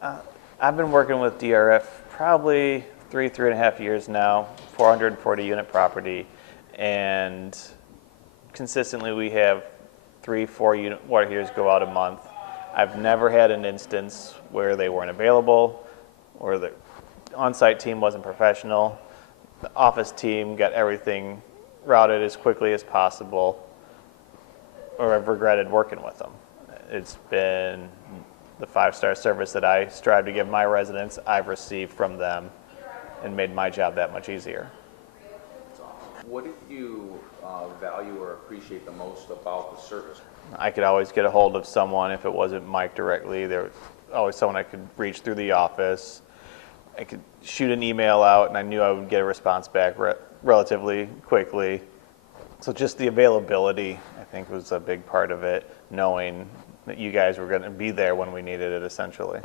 I've been working with DRF probably 3.5 years now, 440 unit property, and consistently we have 3-4 unit water heaters go out a month. I've never had an instance where they weren't available, or the on-site team wasn't professional. The office team got everything routed as quickly as possible, or I've regretted working with them. It's been the 5-star service that I strive to give my residents, I've received from them and made my job that much easier. What did you value or appreciate the most about the service? I could always get a hold of someone if it wasn't Mike directly. There was always someone I could reach through the office. I could shoot an email out and I knew I would get a response back relatively quickly. So just the availability, I think, was a big part of it, knowing that you guys were going to be there when we needed it, essentially.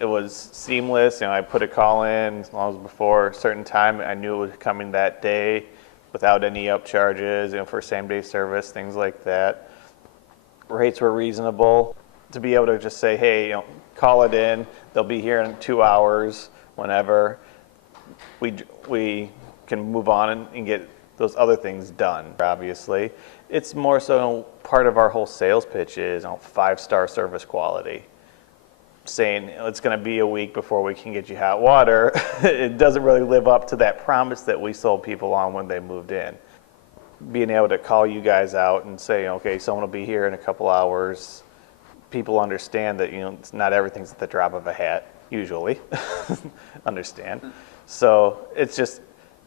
It was seamless. I put a call in as long as before a certain time. I knew it was coming that day without any upcharges, for same-day service, things like that. Rates were reasonable. To be able to just say, hey, call it in. They'll be here in 2 hours, whenever. We can move on and get those other things done, obviously. It's more so part of our whole sales pitch is 5-star service quality. Saying it's going to be a week before we can get you hot water, it doesn't really live up to that promise that we sold people on when they moved in. Being able to call you guys out and say, okay, someone will be here in a couple hours, people understand that it's not everything's at the drop of a hat, usually, understand. So it's just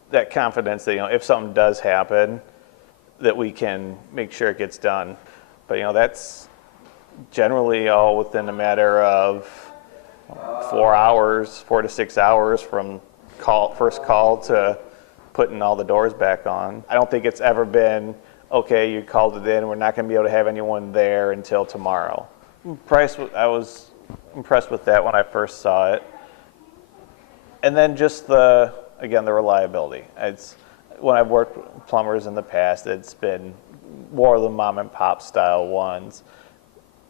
that confidence that if something does happen, that we can make sure it gets done. But that's generally all within a matter of 4 to 6 hours from first call to putting all the doors back on. I don't think it's ever been, okay, you called it in, we're not going to be able to have anyone there until tomorrow. I was impressed with that when I first saw it. And then just the reliability. When I've worked with plumbers in the past, it's been more of the mom and pop style ones.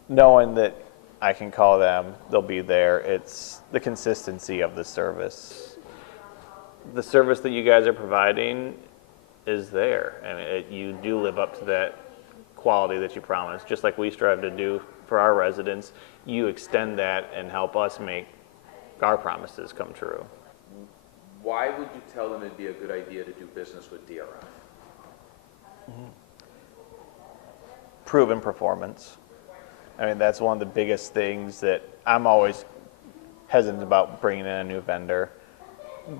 Knowing that I can call them, they'll be there. It's the consistency of the service. The service that you guys are providing is there, and you do live up to that quality that you promised. Just like we strive to do for our residents, you extend that and help us make our promises come true. Why would you tell them it'd be a good idea to do business with DRF? Proven performance. That's one of the biggest things that I'm always hesitant about bringing in a new vendor.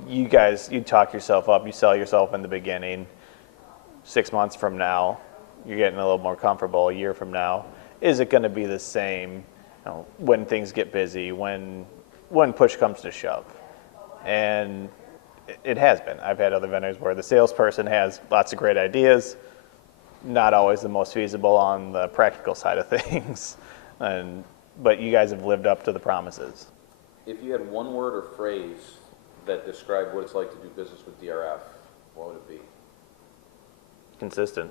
You guys, you talk yourself up, you sell yourself in the beginning. 6 months from now, you're getting a little more comfortable. A year from now, is it going to be the same when things get busy, when push comes to shove? And it has been. I've had other vendors where the salesperson has lots of great ideas, not always the most feasible on the practical side of things. But you guys have lived up to the promises. If you had one word or phrase that described what it's like to do business with DRF, what would it be? Consistent.